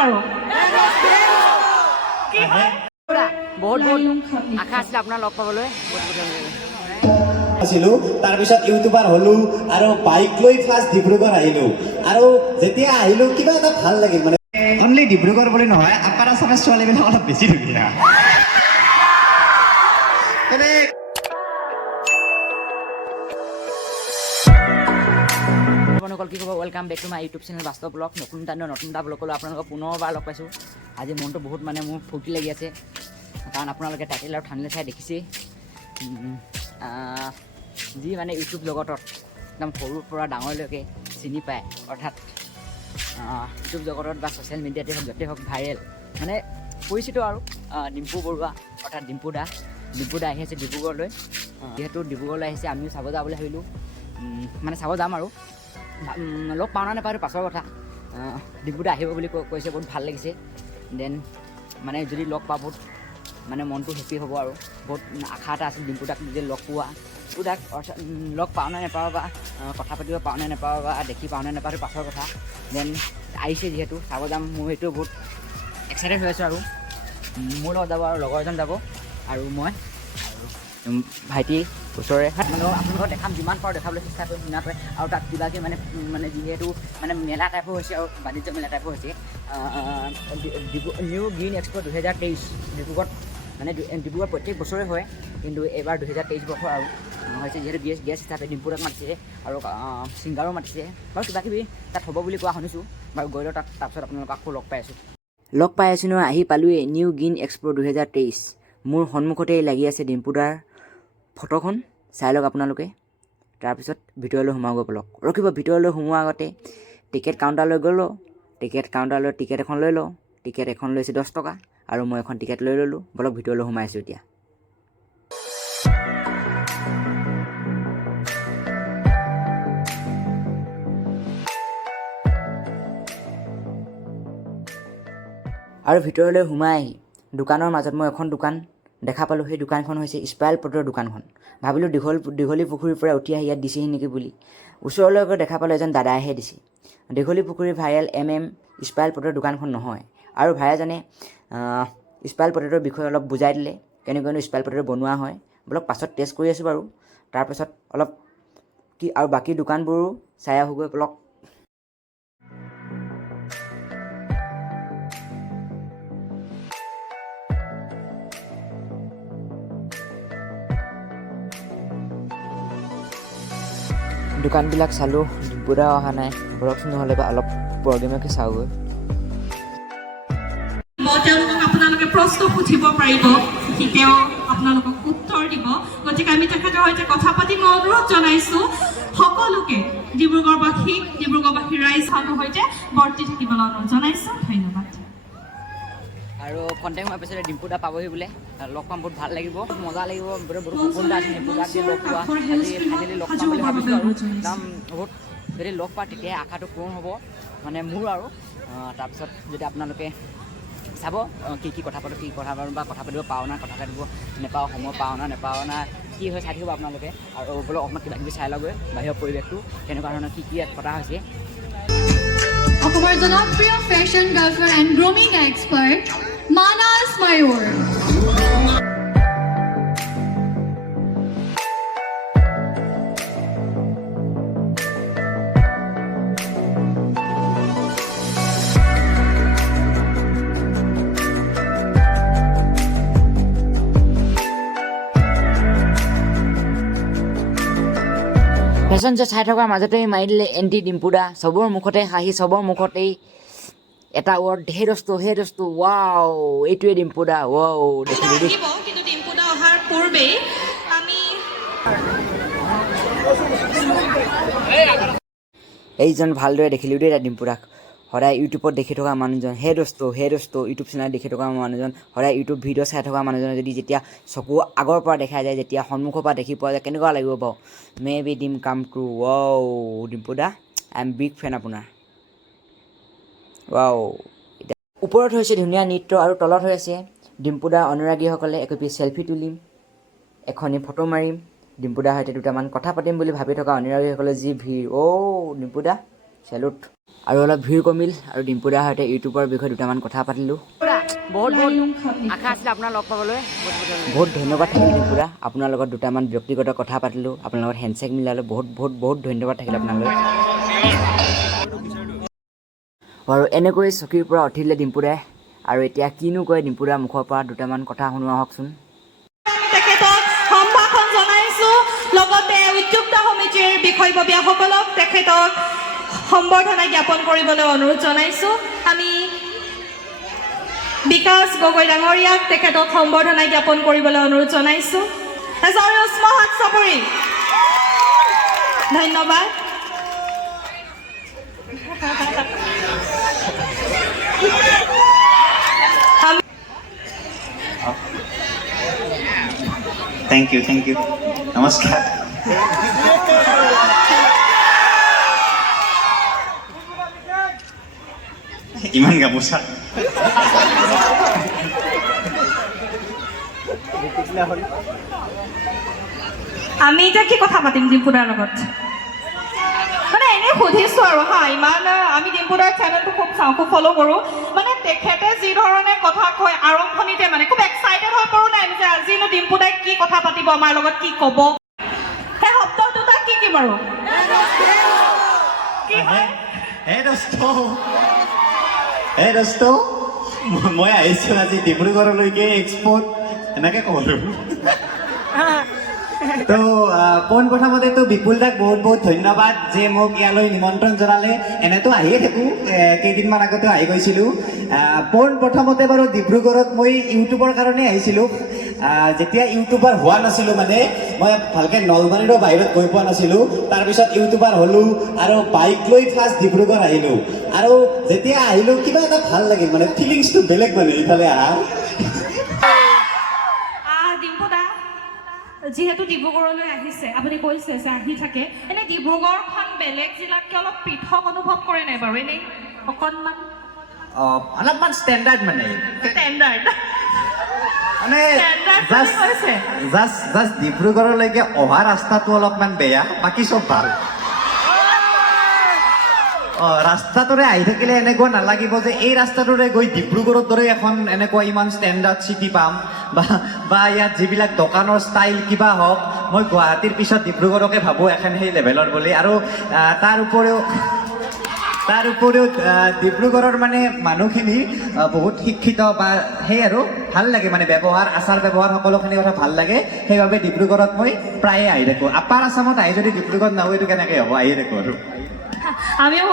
বাৰু বহুত আশা আছিল আপোনাৰ লগ পাবলৈ আছিলো তাৰপিছত ইউটিউবাৰ হলো আৰু বাইক লৈ ফাৰ্ষ্ট ডিব্ৰুগড় আহিলো আৰু যেতিয়া আহিলো কিবা এটা ভাল লাগিল মানে অনলি ডিব্ৰুগড় বুলি নহয় আপাৰ আছামৰ ছোৱালীবিলাক অলপ বেছি ধুনীয়া মানে কি খবৰ welcome back to my YouTube channel Bastav blog নতুন এটা ব্লগলৈ আপোনালোকক পুনৰবাৰ লগ পাইছোঁ আজি মনটো বহুত মানে মোৰ ফূৰ্তি লাগি আছে কাৰণ আপোনালোকে টাইটেল আৰু থাম্বনেইল চাই দেখিছেই যি মানে ইউটিউব জগতত একদম সৰুৰ পৰা ডাঙৰলৈকে চিনি পায় অৰ্থাৎ ইউটিউব জগতত বা ছ'চিয়েল মিডিয়াতে হওক য'তেই হওক ভাইৰেল মানে পৰিচিত আৰু ডিম্পু বৰুৱা অৰ্থাৎ ডিম্পু দা আহি আছে ডিব্ৰুগড়লৈ যিহেতু ডিব্ৰুগড়লৈ আহিছে আমিও চাব যাবলৈ ভাবিলোঁ মানে চাব যাম আৰু লগ পাওঁ না নাপাওঁ পাছৰ কথা ডিম্পু দা আহিব বুলি কৈছে বহুত ভাল লাগিছে দেন মানে যদি লগ পাওঁ বহুত মানে মনটো হেপী হ'ব আৰু বহুত আশা এটা আছিল ডিম্পু দাক নিজে লগ পোৱা ডিম্পু দাক লগ পাওঁ নে নাপাওঁ বা কথা পাতিব পাওঁ নে নাপাওঁ বা দেখি পাওঁ নে নাপাওঁ পাছৰ কথা দেন আহিছে যিহেতু চাব যাম মোৰ সেইটো বহুত এক্সাইটেড হৈ আছোঁ আৰু মোৰ লগত যাব আৰু লগৰ এজন যাব আৰু মই আৰু ভাইটি ওচৰৰে আপোনালোকক দেখাম যিমান পাৰোঁ দেখাবলৈ চেষ্টা কৰিম ধুনীয়াকৈ আৰু তাত কিবাকৈ মানে যিহেতু মানে মেলা টাইপৰ হৈছে আৰু বাণিজ্য মেলা টাইপৰ হৈছে নিউ গ্ৰীণ এক্সপ' 2023 ডিব্ৰুগড়ত মানে ডিব্ৰুগড় প্ৰত্যেক বছৰে হয় কিন্তু এইবাৰ 2023 বৰ্ষৰ আৰু হৈছে যিহেতু গেছ হিচাপে ডিম্পু দাক মাতিছে আৰু ছিংগাৰো মাতিছে বাৰু কিবাকিবি তাত হ'ব বুলি কোৱা শুনিছোঁ বাৰু গৈ লওঁ তাৰপিছত আপোনালোকক আকৌ লগ পাই আছোঁ নহয় আহি পালোঁৱেই নিউ গ্ৰীণ এক্সপ' 2023 মোৰ সন্মুখতেই লাগি আছে ডিম্পু দাৰ ফটোখন চাই লওক আপোনালোকে তাৰপিছত ভিতৰলৈ সোমাব বলক ৰখিব ভিতৰলৈ সোমোৱাৰ আগতে টিকেট কাউণ্টাৰলৈ গ'লোঁ টিকেট কাউণ্টাৰলৈ টিকেট এখন লৈ লওঁ টিকেট এখন লৈছে 10 টকা আৰু মই এখন টিকেট লৈ ল'লোঁ বলক ভিতৰলৈ সোমাইছোঁ এতিয়া আৰু ভিতৰলৈ সোমাই আহি দোকানৰ মাজত মই এখন দোকান দেখা পালোঁ সেই দোকানখন হৈছে স্পাইল পটৰ দোকানখন ভাবিলোঁ দীঘলী পুখুৰীৰ পৰা উঠি আহি ইয়াত দিছেহি নেকি বুলি ওচৰলৈ গৈ দেখা পালোঁ এজন দাদাইহে দিছে দীঘলী পুখুৰীৰ ভাইৰেল স্পাইল পটৰ দোকানখন নহয় আৰু ভাইৰাজনে স্পাইল পটেটোৰ বিষয়ে অলপ বুজাই দিলে কেনেকৈনো স্পাইল পটেটো বনোৱা হয় বলক পাছত টেষ্ট কৰি আছোঁ বাৰু তাৰপাছত অলপ কি আৰু বাকী দোকানবোৰো চাই আহোঁগৈ বলক দোকানবিলাক চালোঁ ডিম্পু দা অহা নাই বৰকচোন নহ'লে বা অলপ প্ৰগ্ৰেমকে চাওঁগৈ তেওঁলোকক আপোনালোকে প্ৰশ্ন সুধিব পাৰিব তেওঁ আপোনালোকক উত্তৰ দিব গতিকে আমি তেখেতৰ সৈতে কথা পাতিম মই অনুৰোধ জনাইছোঁ সকলোকে ডিব্ৰুগড়বাসী ৰাইজ সৈতে বৰ্তি থাকিবলৈ অনুৰোধ জনাইছোঁ ধন্যবাদ আৰু কণ্টেক্ট হোৱাৰ পিছতে ডিম্পু দা পাবহি বোলে লগ পাম বহুত ভাল লাগিব মজা লাগিব বহুত সপোন এটা আছে ডিম্পু দাক লগ পোৱা আজি ফাইনেলি লগ পাম বুলি ভাবিছোঁ আৰু একদম বহুত যদি লগ পাওঁ তেতিয়া আশাটো পূৰণ হ'ব মানে মোৰ আৰু তাৰপিছত যদি আপোনালোকে চাব কি কথা পাতোঁ কি কথা পাতোঁ বা কথা পাতিব পাওঁ না কথা পাতিব নাপাওঁ সময় পাওঁ না নাপাওঁ না কি হয় চাই থাকিব আপোনালোকে আৰু বোলো অকণমান কিবাকিবি চাই লওঁগৈ বাহিৰৰ পৰিৱেশটো কেনেকুৱা ধৰণৰ কি ইয়াত পতা হৈছে অসমৰ জনপ্ৰিয় fashion girlfriend and grooming expert Manas Mayur fashion show' চাই থকাৰ মাজতেই মাৰি দিলে এণ্টি ডিম্পু দা চবৰ মুখতে হাঁহি চবৰ মুখতেই এটা ৱৰ্ড হে দোস্ত ৱাও এইটোৱে ডিম্পু দা ৱাও কিন্তু ডিম্পু দা অহাৰ পূৰ্বেই আমি এইজন ভালদৰে দেখিলোঁ দেই ডিম্পু দাক সদায় ইউটিউবত দেখি থকা মানুহজন হে দোস্ত ইউটিউব চেনেল দেখি থকা মানুহজন সদায় ইউটিউব ভিডিঅ' চাই থকা মানুহজনে যদি যেতিয়া চকু আগৰ পৰা দেখা যায় যেতিয়া সন্মুখৰ পৰা দেখি পোৱা যায় কেনেকুৱা লাগিব বাৰু may be dream come true wow Dimpu দা আই এম বিগ ফেন আপোনাৰ ৱাও এতিয়া ওপৰত হৈছে ধুনীয়া নৃত্য আৰু তলত হৈ আছে ডিম্পু দা অনুৰাগীসকলে একপি চেলফি তুলিম এখনি ফটো মাৰিম ডিম্পু দাৰ সৈতে দুটামান কথা পাতিম বুলি ভাবি থকা অনুৰাগীসকলে যি ভিৰ ডিম্পু দা চেলুট। আৰু অলপ ভিৰ কমিল আৰু ডিম্পুদাৰ সৈতে ইউটিউবৰ বিষয়ে দুটামান কথা পাতিলোঁ। বহুত আশা আছিলে আপোনাক লগ পাবলৈ। বহুত ধন্যবাদ থাকিল ডিম্পুদা, আপোনাৰ লগত দুটামান ব্যক্তিগত কথা পাতিলোঁ, আপোনাৰ লগত হেণ্ডছেক মিলালোঁ। বহুত ধন্যবাদ থাকিল আপোনালৈ। আৰু এনেকৈ চকীৰ পৰা উঠিলে ডিম্পুদাই, আৰু এতিয়া কিনো কয় ডিম্পুদাৰ মুখৰ পৰা দুটামান কথা শুনোৱা হওকচোন। তেখেতক সম্ভাষণ জনাইছো, লগতে উদ্যোক্তা সমিতিৰ বিষয়ববীয়াসকলক তেখেতক সম্বৰ্ধনা জ্ঞাপন কৰিবলৈ অনুৰোধ জনাইছো। আমি বিকাশ গগৈ ডাঙৰীয়াক তেখেতক সম্বৰ্ধনা জ্ঞাপন কৰিবলৈ অনুৰোধ জনাইছো। এজন উষ্ম হাত চাপৰি। ধন্যবাদ। থেংক ইউ নমস্কাৰ। ইমান গামোচা আমি এতিয়া কি কথা পাতিম ডিম্পুদাৰ লগত? মানে এনেই সুধিছো আৰু হা, ইমান আমি ডিম্পুদাৰ চেনেলটো খুব চাওঁ, খুব ফ'ল' কৰোঁ। মানে তেখেতে যি ধৰণে কথা কয় আৰম্ভণিতে মানে খুব এক্সাইটেড হৈ পৰোঁ নাই যে আজিনো ডিম্পুদাই কি কথা পাতিব, আমাৰ লগত কি ক'ব। সেই শব্দ দুটা কি বাৰু? কি হয়? হে দোস্ত, মই আহিছোঁ আজি ডিব্ৰুগড়লৈকে এক্সপ'ত, এনেকৈ ক'লোঁ। তো পোনপ্ৰথমতেতো বিপুল দাক বহুত ধন্যবাদ যে মোক ইয়ালৈ নিমন্ত্ৰণ জনালে। এনেতো আহিয়ে থাকোঁ, কেইদিনমান আগতেও আহি গৈছিলোঁ। পোনপ্ৰথমতে বাৰু ডিব্ৰুগড়ত মই ইউটিউবৰ কাৰণে আহিছিলোঁ। যেতিয়া ইউটিউবাৰ হোৱা নাছিলোঁ, মানে মই ভালকৈ নলবাৰীৰো বাহিৰত গৈ পোৱা নাছিলোঁ। তাৰপিছত ইউটিউবাৰ হ'লোঁ আৰু বাইক লৈ ফাৰ্ষ্ট ডিব্ৰুগড় আহিলোঁ। আৰু যেতিয়া আহিলোঁ কিবা এটা ভাল লাগিল, মানে ফিলিংছটো বেলেগ, মানে ইফালে আহা। ডিম্পুদা যিহেতু ডিব্ৰুগড়লৈ আহিছে, আপুনি কৈছে যে আহি থাকে, এনে ডিব্ৰুগড়খন বেলেগ জিলাতকৈ অলপ পৃথক অনুভৱ কৰে নাই বাৰু? এনেই অকণমান অলপমান ষ্টেণ্ডাৰ্ড, মানে ষ্টেণ্ডাৰ্ড মানে জাষ্ট ডিব্ৰুগড়লৈকে অহা ৰাস্তাটো অলপমান বেয়া, বাকী চব ভাল। ৰাস্তাটোৰে আহি থাকিলে এনেকুৱা নালাগিব যে এই ৰাস্তাটোৰে গৈ ডিব্ৰুগড়ৰ দৰে এখন এনেকুৱা ইমান ষ্টেণ্ডাৰ্ড চিটি পাম, বা ইয়াত যিবিলাক দোকানৰ ষ্টাইল কিবা হওক, মই গুৱাহাটীৰ পিছত ডিব্ৰুগড়কে ভাবোঁ এখন সেই লেভেলৰ বুলি। আৰু তাৰ উপৰিও ডিব্ৰুগড়ৰ মানে মানুহখিনি বহুত শিক্ষিত, বা সেই আৰু ভাল লাগে, মানে ব্যৱহাৰ আচাৰ ব্যৱহাৰ সকলোখিনি কথা ভাল লাগে। সেইবাবে ডিব্ৰুগড়ত মই প্ৰায়ে আহি থাকোঁ। আপাৰ আছামত আহি যদি ডিব্ৰুগড় নাহোঁ, এইটো কেনেকৈ হ'ব? আহি থাকোঁ আৰু আমিও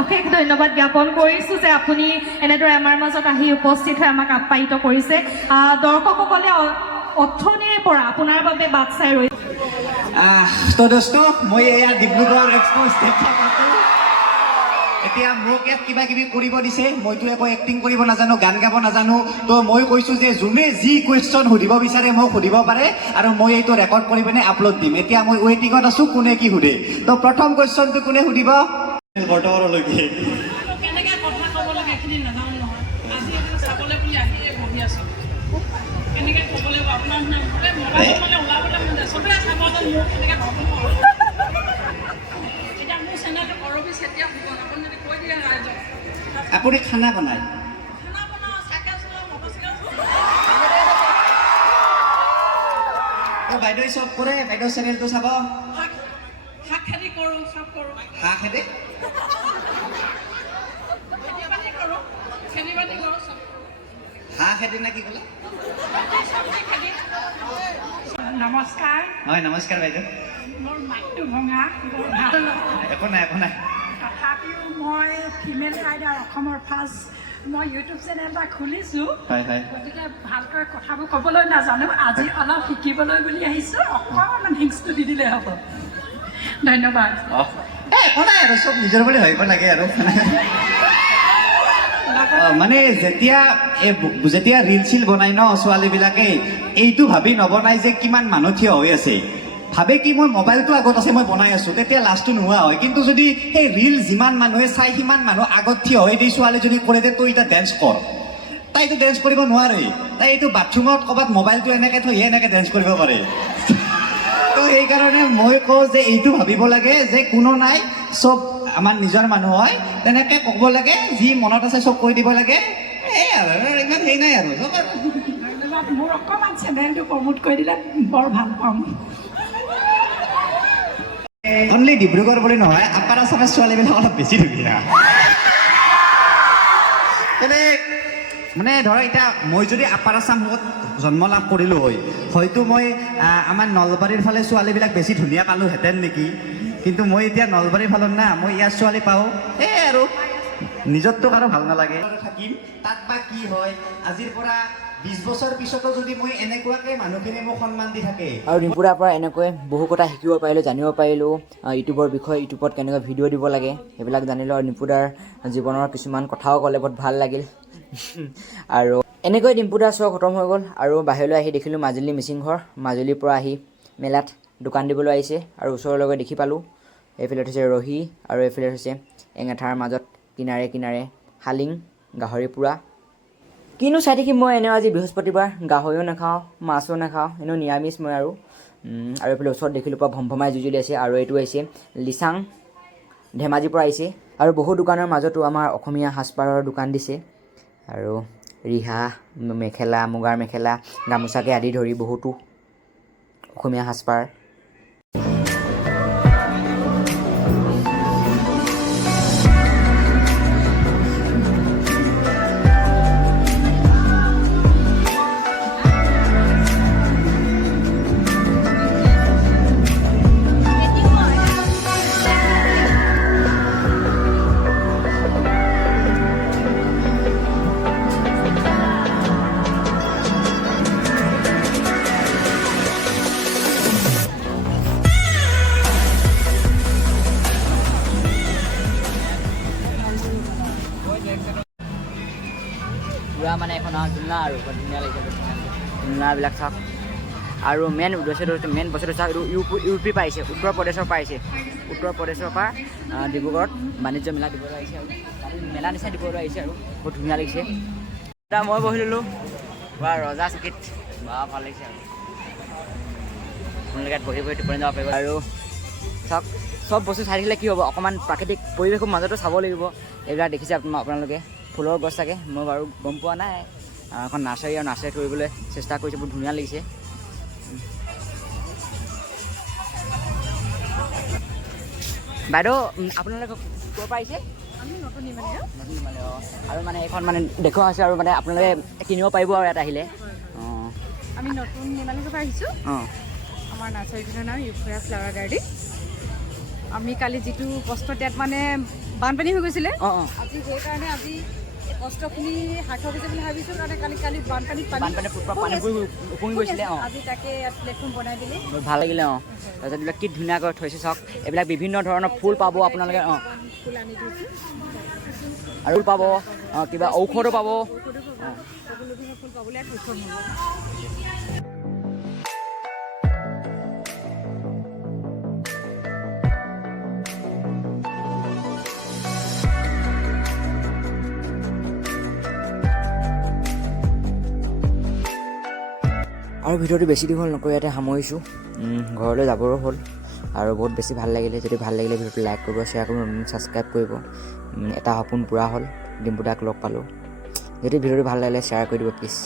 অশেষ ধন্যবাদ জ্ঞাপন কৰিছোঁ যে আপুনি এনেদৰে আমাৰ মাজত আহি উপস্থিত হৈ আমাক আপ্যায়িত কৰিছে। দৰ্শকসকলে অথনিৰে পৰা আপোনাৰ বাবে বাট চাই ৰৈ। তো দোস্ত, মই এয়া ডিব্ৰুগড় এক্সপ'জ দেখা পালোঁ। এতিয়া মোক ইয়াত কিবা কিবি কৰিব দিছে, মইতো একো এক্টিং কৰিব নাজানো, গান গাব নাজানো। তো মই কৈছোঁ যে যোনে যি কুৱেশ্যন সুধিব বিচাৰে মোক সুধিব পাৰে, আৰু মই এইটো ৰেকৰ্ড কৰি পিনে আপলোড দিম। এতিয়া মই ৱেইটিঙত আছোঁ কোনে কি সোধে। তো প্ৰথম কুৱেশ্যনটো কোনে সুধিব? বৰ্তমানলৈকে কেনেকৈ কথা ক'ব লাগে এইখিনি নাজানো নহয়। আজি এইটো চাবলৈ বুলি আহিয়ে বহি আছোঁ। কেনেকৈ ক'ব লাগিব আপোনাৰ মোবাইলত মানে ওলাবলৈ মন যায়, চবেই চাবচোন মোক কেনেকৈ ক'ব নোৱাৰোঁ। এতিয়া মোৰ চেনেলটো কৰবি চেতিয়া হ'ব, আপুনি যদি কৈ দিয়ে ৰাইজক। আপুনি খানা বনায়? খানা বনাওঁ, চাইকেল চলাওঁ, মটৰচাইকেল চলাওঁ। বাইদেউ চব কৰে, বাইদেউ চেনেলটো চাব। শাক খেতি কৰোঁ, চব কৰোঁ। হাঁহ খেদে? খেতি-বাতি কৰোঁ, খেতি-বাতি কৰোঁ চব। হাঁহ খেদে নে কি ক'লে? চব্জি খেতি। নমস্কাৰ, হয় নমস্কাৰ বাইদেউ। মোৰ মাতটো ভঙা, বৰ ভাল নহয়। একো নাই। তথাপিও মই ফিমেল ৰাইডাৰ অসমৰ ফাৰ্ষ্ট মই ইউটিউব চেনেল এটা খুলিছোঁ। হয় গতিকে ভালকৈ কথাবোৰ ক'বলৈ নাজানো, আজি অলপ শিকিবলৈ বুলি আহিছোঁ। অকণমান হিংসটো দি দিলে হ'ব। ধন্যবাদ। একো নাই আৰু চব নিজৰ বুলি ভাবিব লাগে আৰু। মানে যেতিয়া ৰিল চিল বনাই ন ছোৱালীবিলাকে, এইটো ভাবি নবনাই যে কিমান মানুহ থিয় হৈ আছে। ভাবে কি মই মোবাইলটো আগত আছে, মই বনাই আছোঁ, তেতিয়া লাজটো নোহোৱা হয়। কিন্তু যদি সেই ৰিল যিমান মানুহে চাই সিমান মানুহ আগত থিয় হৈ দি ছোৱালীজনী কৰে যে তই এতিয়া ডেন্স কৰ, তাইতো ডেন্স কৰিব নোৱাৰে। তাই এইটো বাথৰুমত ক'ৰবাত মোবাইলটো এনেকৈ থৈহে এনেকৈ ডেন্স কৰিব পাৰে। তো সেইকাৰণে মই কওঁ যে এইটো ভাবিব লাগে যে কোনো নাই, চব আমাৰ নিজৰ মানুহ হয় তেনেকে ক'ব লাগে, যি মনত আছে চব কৈ দিব লাগে, এই আৰু ইমান হেৰি নাই আৰু চব আৰু। ধন্যবাদ। মোৰ অকণমান চেনেলটো প্ৰমোট কৰি দিলে বৰ ভাল পাম। অনলি ডিব্ৰুগড় বুলি নহয়, আপাৰ আছামৰ ছোৱালীবিলাক অলপ বেছি ধুনীয়া। মানে ধৰক এতিয়া মই যদি আপাৰ আছামত জন্ম লাভ কৰিলোঁ হয়, হয়তো মই আমাৰ নলবাৰীৰ ফালে ছোৱালীবিলাক বেছি ধুনীয়া পালোঁহেঁতেন নেকি। কিন্তু মই এতিয়া নলবাৰীৰ ফালৰ না, মই ইয়াৰ ছোৱালী পাওঁ, এই আৰু নিজৰটো আৰু ভাল নালাগে। থাকিম তাত বা কি হয়, আজিৰ পৰা 20 বছৰ পিছতো যদি মই এনেকুৱাকৈ মানুহখিনি মোক সন্মান দি থাকে। আৰু ডিম্পুদাৰ পৰা এনেকৈ বহু কথা শিকিব পাৰিলোঁ, জানিব পাৰিলোঁ ইউটিউবৰ বিষয়ে, ইউটিউবত কেনেকৈ ভিডিঅ' দিব লাগে সেইবিলাক জানিলোঁ। আৰু ডিম্পুদাৰ জীৱনৰ কিছুমান কথাও ক'লে বহুত ভাল লাগিল। আৰু এনেকৈ ডিম্পুদাৰ শ্ব' খতম হৈ গ'ল। আৰু বাহিৰলৈ আহি দেখিলোঁ মাজুলী মিচিং ঘৰ। মাজুলীৰ পৰা আহি মেলাত দোকান দিবলৈ আহিছে আৰু ওচৰলৈকে দেখি পালোঁ। এইফালে হৈছে ৰহি আৰু এইফালে হৈছে এঙেঠাৰ মাজত কিনাৰে কিনাৰে শালিং, গাহৰি পোৰা। কিনো চাই থাকিম মই, এনেও আজি বৃহস্পতিবাৰ, গাহৰিও নাখাওঁ, মাছো নাখাওঁ, এনেও নিৰামিষ মই আৰু এইফালে ওচৰত দেখিলোঁ পৰা ভমভমাই জুজুলি আছে। আৰু এইটো আহিছে লিচাং, ধেমাজিৰ পৰা আহিছে। আৰু বহু দোকানৰ মাজতো আমাৰ অসমীয়া সাজপাৰৰ দোকান দিছে। আৰু ৰিহা, মেখেলা, মুগাৰ মেখেলা, গামোচাকে আদি ধৰি বহুতো অসমীয়া সাজপাৰ। পুৰা মানে এখন জোলনা আৰু ধুনীয়া লাগিছে, জোলনাবিলাক চাওক। আৰু মেইন বস্তুটো চাওক, এইটো ইউ পি পৰা আহিছে, উত্তৰ প্ৰদেশৰ পৰা আহিছে। উত্তৰ প্ৰদেশৰ পৰা ডিব্ৰুগড়ত বাণিজ্য মেলা দিবলৈ আহিছে আৰু মেলা নিচিনা দিবলৈ আহিছে আৰু বহুত ধুনীয়া লাগিছে। এতিয়া মই বহি ল'লোঁ পুৰা ৰজা চকীত, বা ভাল লাগিছে আৰু আপোনালোকে বহি বহি টোপনি যাব পাৰিব। আৰু চাওক, চব বস্তু চাই থাকিলে কি হ'ব, অকণমান প্ৰাকৃতিক পৰিৱেশৰ মাজতো চাব লাগিব। এইবিলাক দেখিছে আপোনালোকে ফুলৰ গছ থাকে, মই বাৰু গম পোৱা নাই। এখন নাৰ্চাৰী আৰু নাৰ্চাৰী কৰিবলৈ চেষ্টা কৰিছে, বহুত ধুনীয়া লাগিছে। বাইদেউ আপোনালোকে ক'ৰ পৰা আহিছে? নতুন নিমালি। আৰু মানে এইখন মানে দেখুওৱা হৈছে আৰু মানে আপোনালোকে কিনিব পাৰিব আৰু ইয়াত আহিলে। অঁ, আমি নতুন নিমালিৰ পৰা আহিছোঁ। অঁ, আমাৰ নাৰ্চাৰীখনৰ নাম ইউফোৰিয়া ফ্লাৱাৰ গাৰ্ডেন। আমি কালি যিটো কষ্টত ইয়াত মানে বানপানী হৈ গৈছিলে, অঁ, অঁ, আজি সেইকাৰণে আজি কষ্টখিনি সাৰ্থক হৈছে বুলি ভাবিছোঁ। কাৰণে কালি বানপানীত পানী উপঙি গৈছিলে। অঁ, আজি তাকে ইয়াত প্লেটফৰ্ম বনাই দিলে, বহুত ভাল লাগিলে। অঁ, তাৰপিছত এইবিলাক কি ধুনীয়াকৈ থৈছে চাওক, এইবিলাক বিভিন্ন ধৰণৰ ফুল পাব আপোনালোকে। অঁ, ফুল আনি দিছোঁ আৰু পাব, কিবা ঔষধো পাব। অঁ, সকলো ধৰণৰ ফুল পাবলৈ ইয়াত সক্ষম হ'ব। আৰু ভিডিঅ'টো বেছি দীঘল নকৰি ইয়াতে সামৰিছোঁ। ঘৰলৈ যাবৰো হ'ল আৰু বহুত বেছি ভাল লাগিলে। যদি ভাল লাগিলে ভিডিঅ'টো লাইক কৰিব, শ্বেয়াৰ কৰিব, ছাবস্ক্ৰাইব কৰিব। এটা সপোন পূৰা হ'ল, ডিম্পুদাক লগ পালোঁ। যদি ভিডিঅ'টো ভাল লাগিলে শ্বেয়াৰ কৰি দিব প্লিজ।